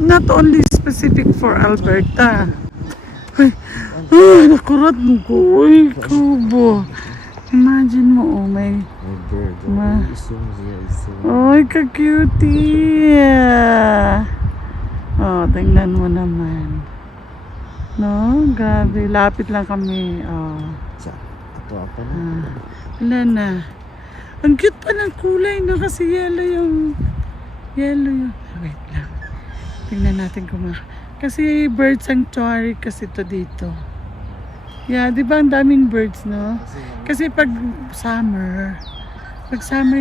Not only specific for Alberta. Ay, nakurat mo ko. Uy, kubo. Imagine mo, oh, may bird. Ay, ka-cutie. Oh, tingnan mo naman. No, grabe. Lapit lang kami. Oh. Apa na. Wala na. Ang cute pa ng kulay, no? Kasi yellow yung... Wait lang. Tingnan natin kung kasi bird sanctuary kasi to dito. Yeah, di ba ang daming birds, no? Kasi pag summer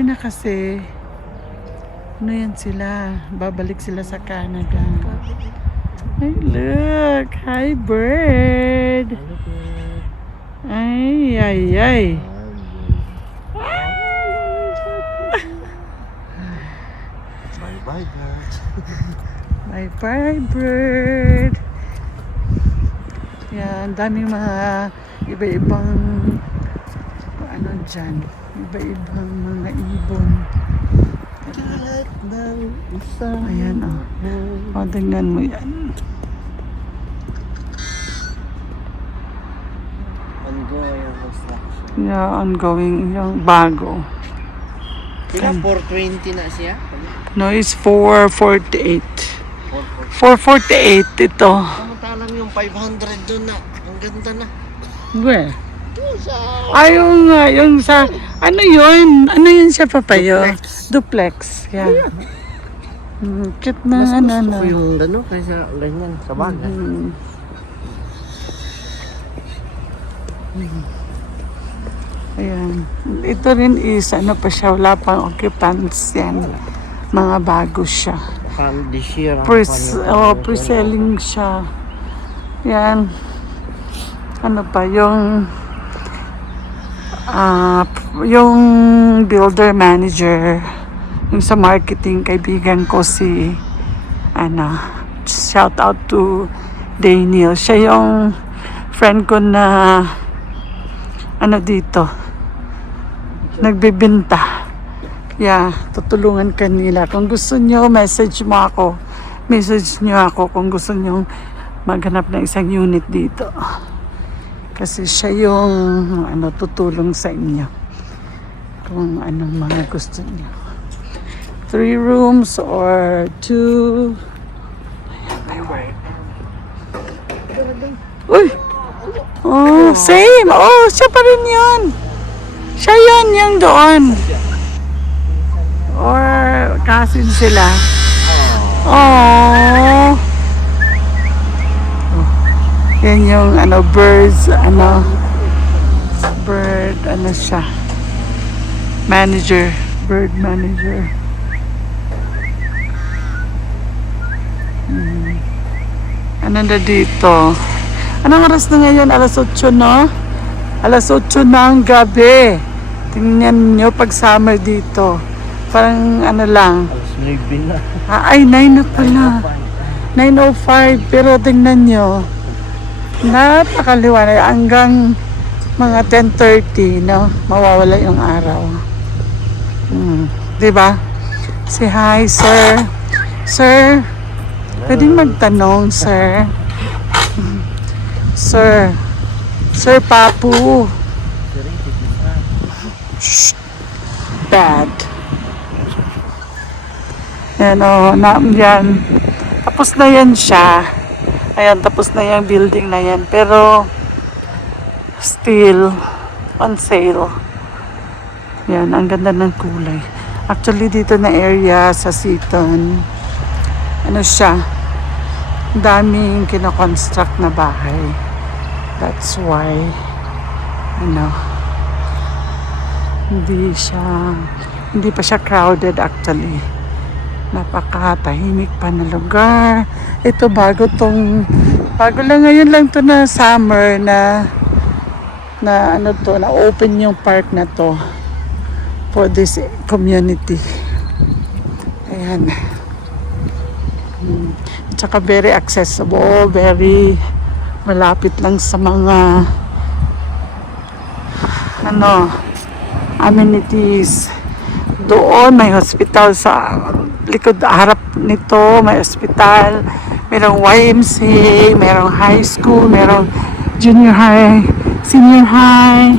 na kasi, ano yan sila? Babalik sila sa Canada. Ay, look! Hi, bird! Ay, ay, ay! Bye-bye, bird. Bye-bye, bird! Yan, daming mga iba-ibang ano dyan, iba-ibang mga ibon. Kalat ng isang Ayan, oh. O, tingnan mo yan. ongoing construction. Yeah, ongoing yung bago. Kaya 420 na siya? No, it's 448. 448 ito. Samantalang yung 500 doon na. Ang ganda na. Where? Doon sa... Ay, yung sa, ano yun? Ano yun siya, papayo? Duplex. Yeah. Cute na, Mas gusto ko yung ano, kaysa ganyan, sa bagay. Ayan. Ito rin is, ano pa siya, wala pang occupants yan. Mga bago siya. This year. Pre-selling siya. Yan. Ano pa, yung builder manager, yung sa marketing, kaibigan ko si, shout out to Daniel. Siya yung friend ko na, dito, nagbibenta. Yeah, tutulungan kanila. Kung gusto nyo, message nyo ako kung gusto nyo maghanap ng isang unit dito. Kasi siya yung tutulong sa inyo kung anong mga gusto nyo. 3 rooms or 2. Ayan, may word. Uy! Oh, same! Oh, siya pa rin yun! Siya yun, yung doon. Or cousin sila. Oh. Yan yung birds, bird, siya. Manager, bird manager. Ano na dito? Anong oras na ngayon? Alas 8, no? Alas 8 ng gabi. Tingnan nyo pag summer dito. Parang lang. Alas 9 na. Ay, 9 na pala. 9:05. Pero tingnan nyo. Napakaliwanag. Hanggang mga 10:30, no? Mawawala yung araw. Diba? Say hi, sir. Sir, pwedeng magtanong, sir. Sir Papu. Shh. Bad. Yan o, yan. Tapos na yan siya. Ayan, tapos na yung building na yan. Pero, still, on sale. Yan, ang ganda ng kulay. Actually, dito na area sa Seaton, siya, daming kinoconstruct na bahay. That's why, hindi pa siya crowded actually. Napakatahimik pa na lugar. Ito bago lang ngayon lang to na summer na open yung park na to for this community. Ayan. Tsaka very accessible, very malapit lang sa mga amenities. Doon may hospital sa likod harap nito may ospital, merong YMCA, merong high school, merong junior high, senior high.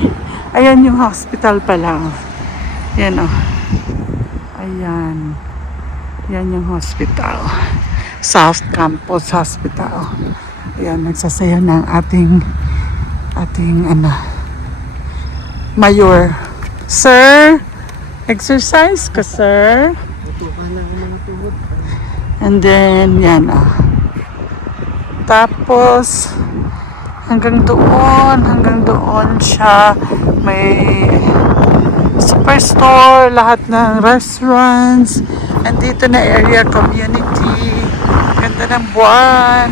Ayan yung hospital pa lang. Yan o. Ayan. Yan yung hospital. South Campus Hospital. Ayan, nagsasayaw ng ating mayor. Sir, exercise ka, sir. Tutukan lang ng tuhod. And then, yan Tapos, hanggang doon siya. May superstore, lahat ng restaurants. Andito na area community. Ganda ng buwan.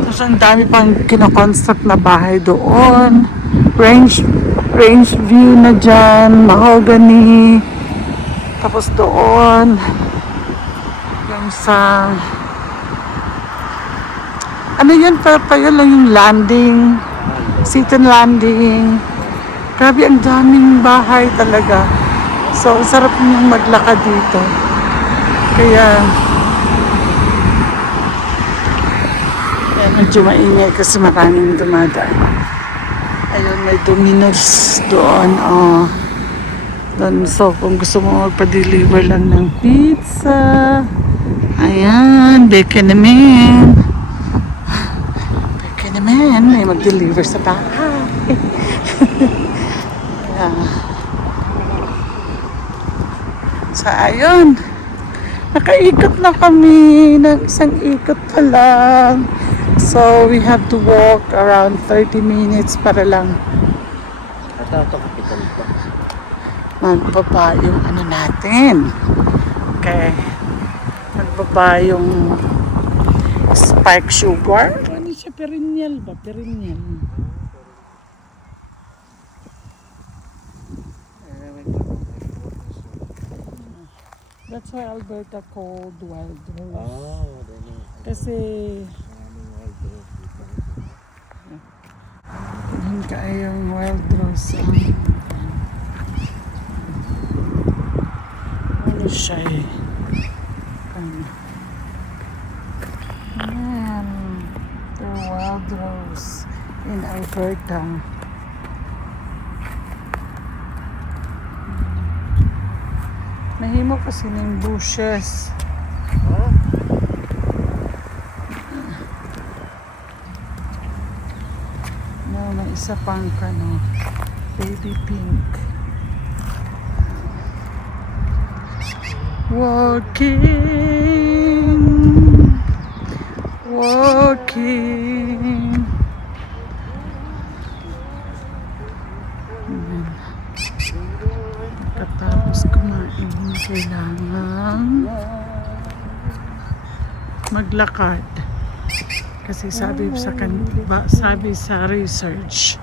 Tapos ang dami pang kinoconstruct na bahay doon. Range view na dyan. Mahogany. Tapos doon. Yung sa... Ano yun? Yun lang yung landing. Seaton landing. Grabe, ang daming bahay talaga. So, sarap niyong maglakad dito. Kaya medyo maingay kasi maraming dumadaan. Ayun, may Domino's doon. Doon. So, kung gusto mo magpa-deliver lang ng pizza. Ayan, bacon naman. Bacon naman. May mag-deliver sa bahay. So, ayun. Nakaikot na kami ng isang ikot pa lang. So, we have to walk around 30 minutes para lang Kapital pa. magbaba yung ano natin. Okay. Magbaba yung spike sugar. Ano siya? Perennial ba? Perennial. That's why Alberta called wild rose. Kasi yun kayong wild rose. Ano siya eh? Ayan. The wild rose in Alberta. Nahimo kasi ng bushes. No, may isa pang baby pink. Walking. Katapos kumain, kailangan maglakad. Kasi sabi sa research,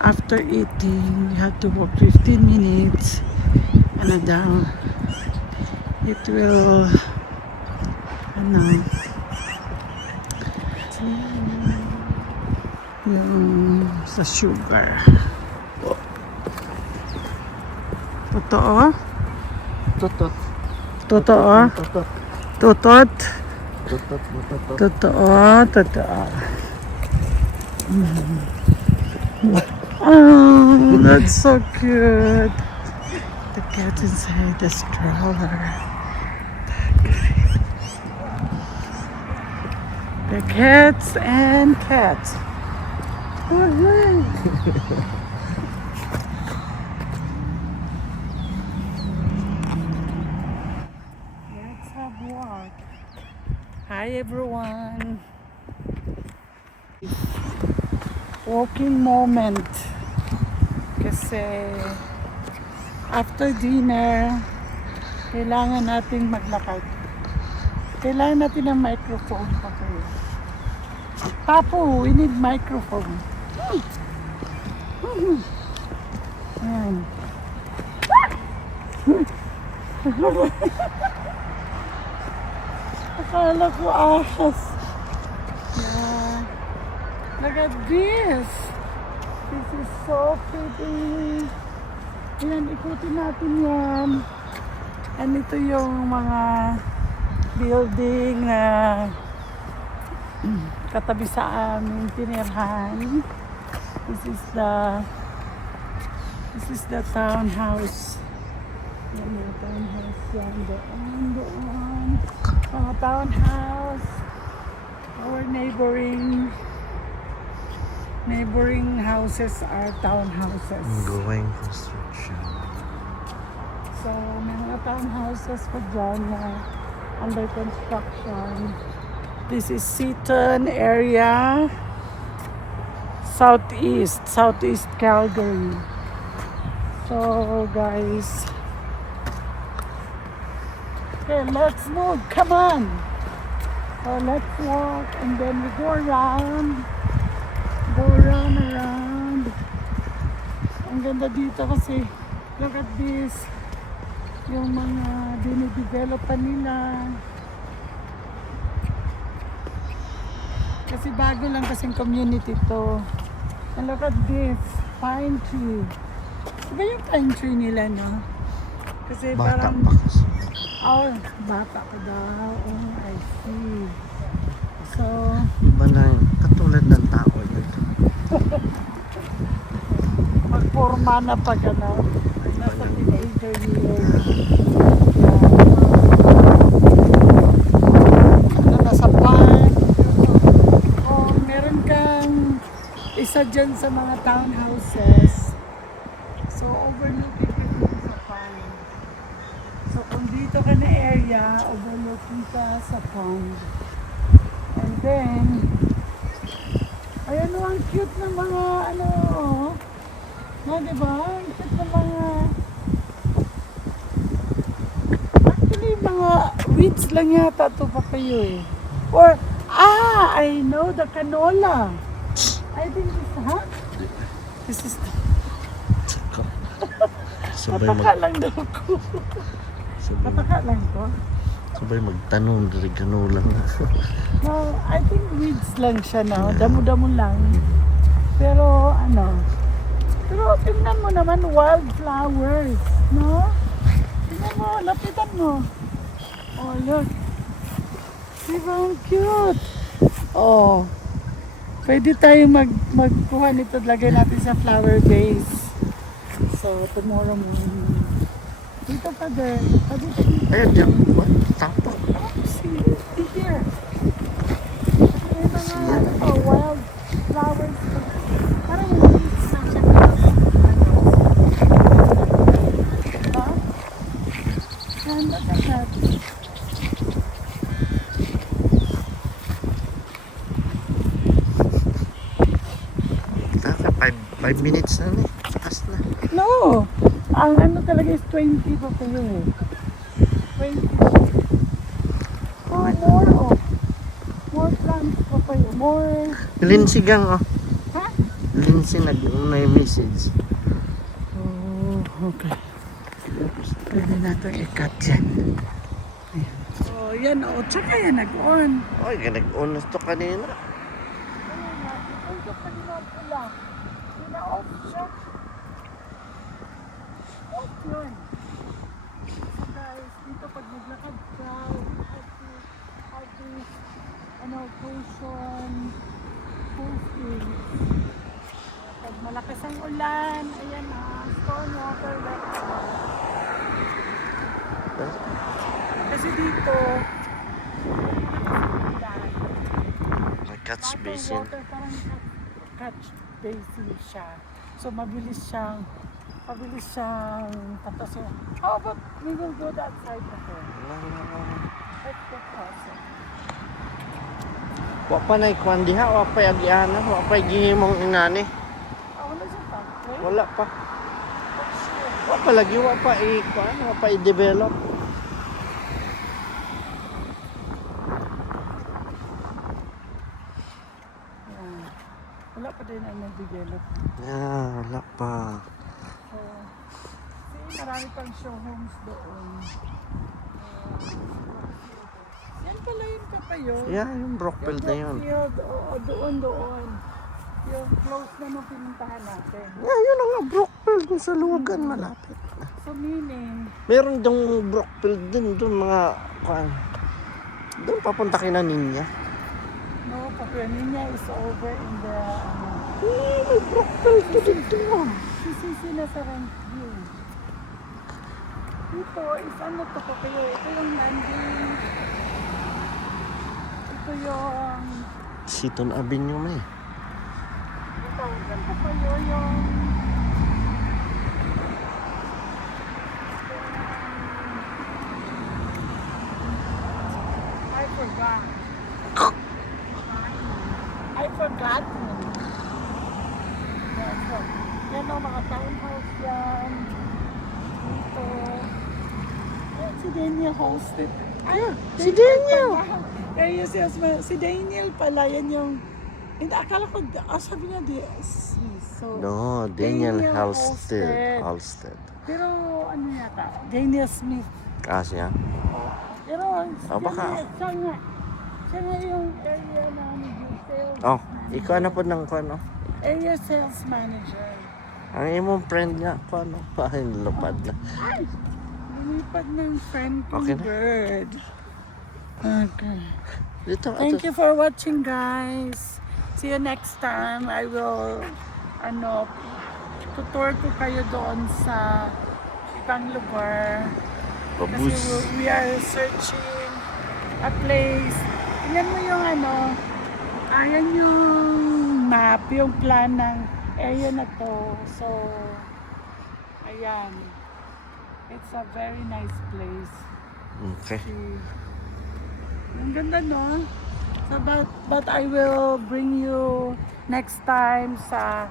after eating, you have to walk 15 minutes. Ano daw? It will, yung sa sugar. Totoo? Tutot. Totoo? Tutot. Tutot? Tutot. Totoo. Oh, that's so cute. The cat inside the stroller. The cats and cats. Oh, look. Let's have walk. Hi everyone. Walking moment. Kasi after dinner, kailangan nating maglakad. Kailangan natin ng microphone pa kayo. Papu, we need microphone. Ayan. Akala ko ahas. Yeah. Look at this. This is so pretty. Ayan, ikutin natin yan. And ito yung mga building na katabi sa amin tinirhan. This is the townhouse. Yan yung townhouse yan. Doon. Mga townhouse. Our neighboring houses are townhouses. Ongoing construction. So, may mga townhouses pa dyan na under construction. This is Seaton area. Southeast Calgary. So, guys. Okay, let's move. Come on. So, let's walk and then we go around. Go around. Ang ganda dito kasi look at this. Yung mga dinidevelop pa nila. Kasi bago lang kasing community to. And look at this. Pine tree. Diba yung pine tree nila, no? Kasi Bata parang... pa kasi. Oh, bata ka daw. Oh, I see. So, Iba na yun. Katulad ng tao dito. magporma na pag ano, nasa teenager years. Na nasa farm. O meron kang isa dyan sa mga townhouses. So overlooking ka dito sa farm. So kung dito ka na area, overlooking ka sa pond. And then, ayan o, ang cute ng mga ano, no, diba? Ang cute ng mga, actually, mga weeds lang yata ito pa kayo eh. Or, I know, the canola. I think this is, Sabay pataka lang daw ko. sabay, Pataka lang ko. sabay magtanong dari ganun lang. No, I think weeds lang siya na, damo-damo lang. Pero pero tingnan mo naman wildflowers, no? Tingnan mo, lapitan mo. Oh, look. Diba ang cute? Oh. Pwede tayong magkuha nito, lagay natin sa flower vase. So, tomorrow morning. Dito pa din. Dito. Ayun, diyan. What? Tapak. Oh, see, here. May mga wild flowers. Parang weeds na siya. Diba? And look at that. Taka, 5 minutes na na. Takas na. No! Ang ano talaga is 20 pa kayo eh. 20. Oh, more plants pa kayo. More... Lindsay gang, oh. Ha? Lindsay nag-una yung message. Oh, okay. Pwede natin i-cut yan. Ayan. Oh, yan oh. Tsaka yan nag-on. Oy, nag-on to kanina. Ayun nga. Ito kanina pula. Pina-off siya. Off yun. So guys, dito pag maglakad ka, how to cushion, cooking. Pag malakas ang ulan, ayan na, storm water, wet water. Kasi dito, May catch bottled basin. water, parang catch basin siya. So mabilis siyang patasin. How about we will go that side na po? Let's go closer. Wa pa na ikuan diha, wa pa agiana, wa pa gihimong inani. Wala siya pa. Okay? Wala pa. Wa pa lagi, wa pa ikuan, wa pa i-develop. Yan. Wala pa din ang nag-develop. Wala pa. So, see, marami pang show homes doon. Yan pala yung kapayo. Yeah, yung Brockfield na yun. Brookfield, oo, doon. Yung close na nung pinuntahan natin. Yeah, yun ang nga, Brockfield, kung sa Luwagan, malapit. So meaning, Meron dong Brookfield din, doon mga, kuan. Doon papunta kina Ninya. no, Papua Niña is over in the, May Brookfield ka dito. Sisisi na sa Rentview. Ito is ano to Papayo, ito yung landing. Ito yung, Seaton Avenue may. ito yung Papayo yung, I forgot. I forgot. Yan, so, yan ang mga townhouse yan. Dito. Yan, si Daniel hosted. Ay, si Daniel! Eh, si Daniel pala, yan yung, hindi, akala ko, sabi niya, so, No, Daniel Halsted. Halsted. Pero, ano yata, Daniel Smith. Ah, siya? Pero, baka. siya nga yung area manager, sales Oh, manager. ikaw na po ng kuan, oh. Area sales manager. Ang imong friend nga, kuan, oh. Pahin, lupad na. Ay! Lumipad ng friend kong Okay na. bird. Okay. Dito, Thank ito. you for watching, guys. See you next time. I will, tutor ko kayo doon sa ibang lugar. Kasi Babus. we are searching a place. Tingnan mo yung ayan yung map, yung plan ng area na to. So, ayan. It's a very nice place. Okay. Ang ganda, no? So, but I will bring you next time sa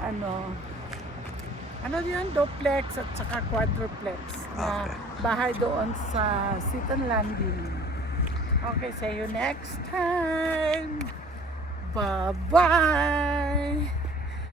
ano yun? Duplex at saka quadruplex na bahay doon sa Seaton Landing. Okay, see you next time. Bye-bye!